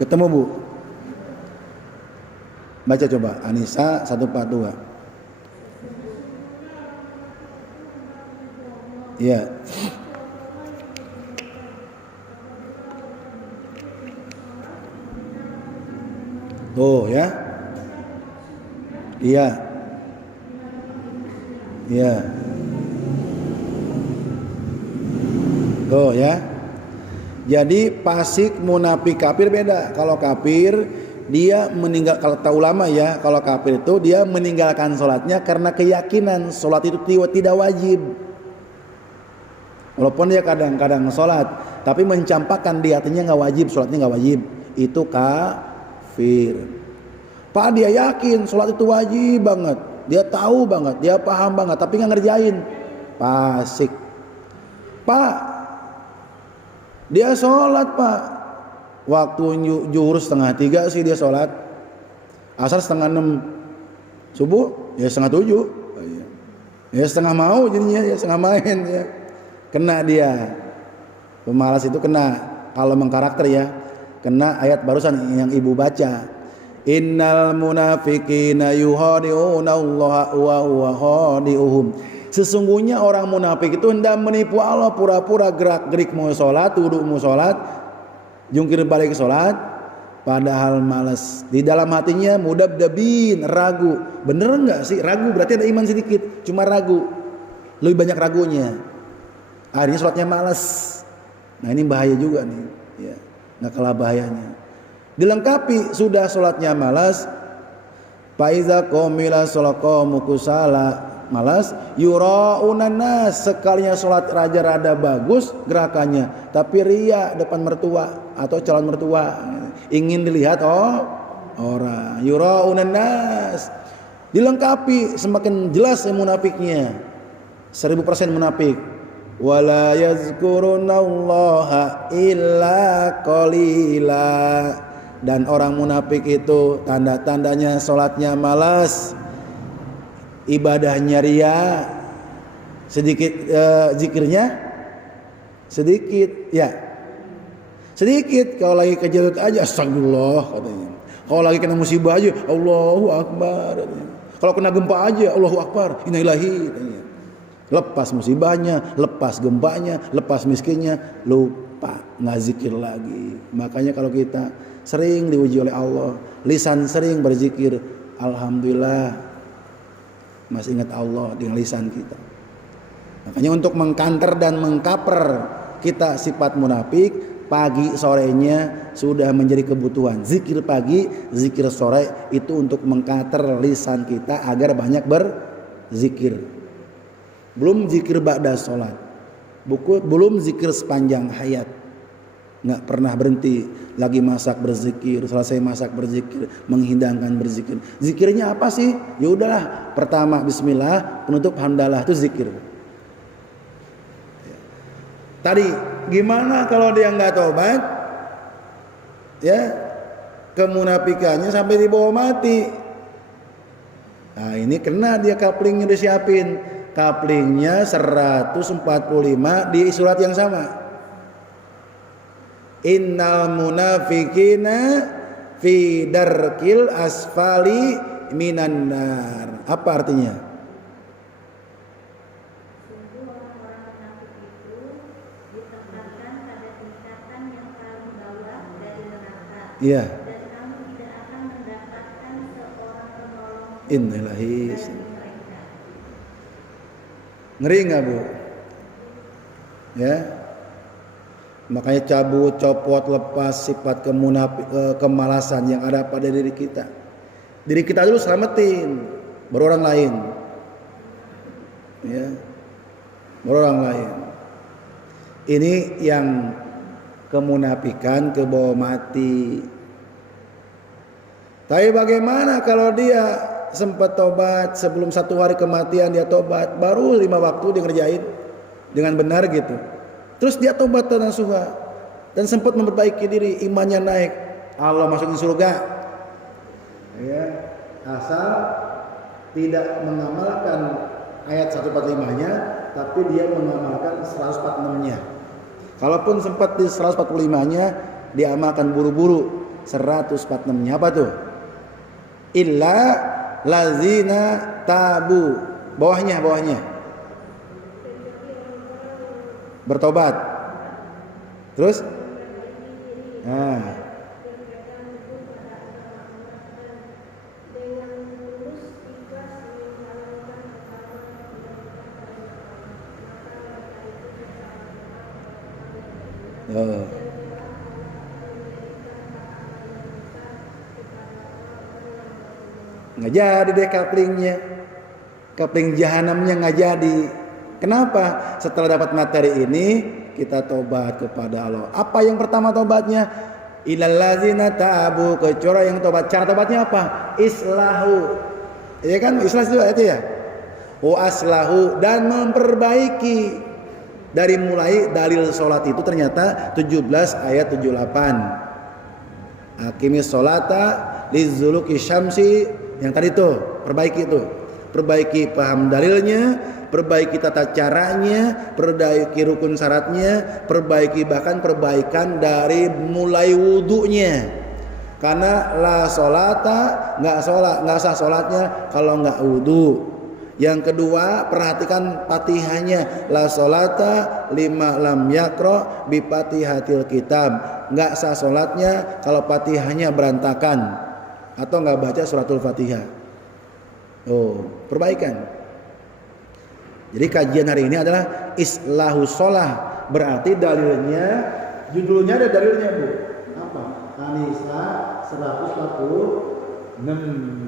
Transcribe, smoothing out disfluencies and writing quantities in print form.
Ketemu Bu? Baca coba An-Nisa 142. Iya. Tuh ya. Iya. Iya. Tuh ya. Jadi fasik, munafik, kafir beda. Kalau kafir dia meninggal, kalau tahu ulama ya, kalau kafir itu dia meninggalkan sholatnya karena keyakinan sholat itu tidak wajib. Walaupun dia kadang-kadang sholat, tapi mencampakkan di hatinya nggak wajib, sholatnya nggak wajib, itu kafir. Pak dia yakin sholat itu wajib banget, dia tahu banget, dia paham banget, tapi nggak ngerjain, fasik. Pak dia sholat Pak, waktu zuhur 2:30 sih dia sholat, asar 5:30, subuh ya 6:30, ya setengah mau jadinya, ya setengah main ya. Kena dia, pemalas itu kena, kalau mengkarakter ya, kena ayat barusan yang ibu baca. Innal munafiqina yuhadi'una Allah wa huwa khadi'uhum. Sesungguhnya orang munafik itu hendak menipu Allah, pura-pura gerak-gerik mau sholat, duduk mau sholat, jungkir balik sholat, padahal malas. Di dalam hatinya mudabdabin, ragu. Bener nggak sih? Ragu berarti ada iman sedikit, cuma ragu, lebih banyak ragunya. Akhirnya sholatnya malas. Nah ini bahaya juga nih, ya, nggak kalah bahayanya. Dilengkapi sudah sholatnya malas, faiza qomila sholakomu kusala, malas, yuraunan nas, sekalinya sholat raja rada bagus gerakannya, tapi ria depan mertua atau calon mertua, ingin dilihat orang, yuraunan nas. Dilengkapi semakin jelas munafiknya, 1000% munafik. Wala yazkurunallaha illa qalila. Dan orang munafik itu tanda-tandanya sholatnya malas, ibadahnya ria, sedikit zikirnya sedikit ya, sedikit. Kalau lagi kejadian aja astagfirullah katanya, kalau lagi kena musibah aja Allahu Akbar katanya. Kalau kena gempa aja Allahu Akbar innalillahi katanya. Lepas musibahnya, lepas gempanya, lepas miskinnya, lupa, nggak zikir lagi. Makanya kalau kita sering diuji oleh Allah, lisan sering berzikir, alhamdulillah masih ingat Allah dengan lisan kita. Makanya untuk mengkanter dan mengkaper kita sifat munafik, pagi sorenya sudah menjadi kebutuhan. Zikir pagi, zikir sore itu untuk mengkanter lisan kita agar banyak berzikir. Belum zikir ba'da sholat, belum zikir sepanjang hayat, nggak pernah berhenti, lagi masak berzikir, selesai masak berzikir, menghidangkan berzikir. Zikirnya apa sih? Ya udahlah, pertama bismillah, penutup hamdalah, itu zikir. Tadi gimana kalau dia nggak tobat, ya kemunafikannya sampai dibawa mati. Nah ini kena dia, kaplingnya disiapin. Kaplingnya 145 di surat yang sama. Innal munafiqina fi darkil asfali minan nar. Apa artinya? Sungguh orang-orang munafik itu ditempatkan pada tingkatan yang paling bawah dari neraka. Iya. Dan kamu tidak akan mendapatkan seorang penolong Innalillahi. dari mereka. Ngeri nggak Bu? Ya. Makanya cabut, copot, lepas sifat kemalasan yang ada pada diri kita. Diri kita dulu selamatin, baru orang lain. Ya. Baru orang lain. Ini yang kemunafikan ke bawah mati. Tapi bagaimana kalau dia sempat tobat sebelum 1 hari kematian, dia tobat baru 5 waktu dia ngerjain dengan benar gitu, terus dia tobat dan nasuha dan sempat memperbaiki diri, imannya naik, Allah masukin surga ya, asal tidak mengamalkan ayat 145-nya tapi dia mengamalkan 146-nya. Kalaupun sempat di 145-nya diamalkan buru-buru, 146-nya apa tuh? Illa lazina tabu. Bawahnya bertobat. Terus nggak jadi deh kapling jahanamnya nggak jadi. Kenapa? Setelah dapat materi ini kita tobat kepada Allah. Apa yang pertama tobatnya? Ilal ladzina tabu, kecuali yang tobat. Cara tobatnya apa? Islahu. Ya kan? Islah itu ya. Wa aslahu, dan memperbaiki. Dari mulai dalil sholat itu ternyata 17 ayat 78. Aqimis sholata lizzuluki syamsi, yang tadi tuh, perbaiki paham dalilnya, perbaiki tata caranya, perbaiki rukun syaratnya, perbaiki bahkan perbaikan dari mulai wudunya. Karena la sholata, nggak sah sholatnya kalau nggak wudu. Yang kedua, perhatikan Fatihahnya. La sholata lima lam yakro bi Fatihatil kitab. Nggak sah sholatnya kalau Fatihahnya berantakan atau nggak baca suratul Fatihah. Perbaikan. Jadi kajian hari ini adalah islahu sholah. Berarti dalilnya, judulnya ada dalilnya Bu. Apa? An-Nisa 146.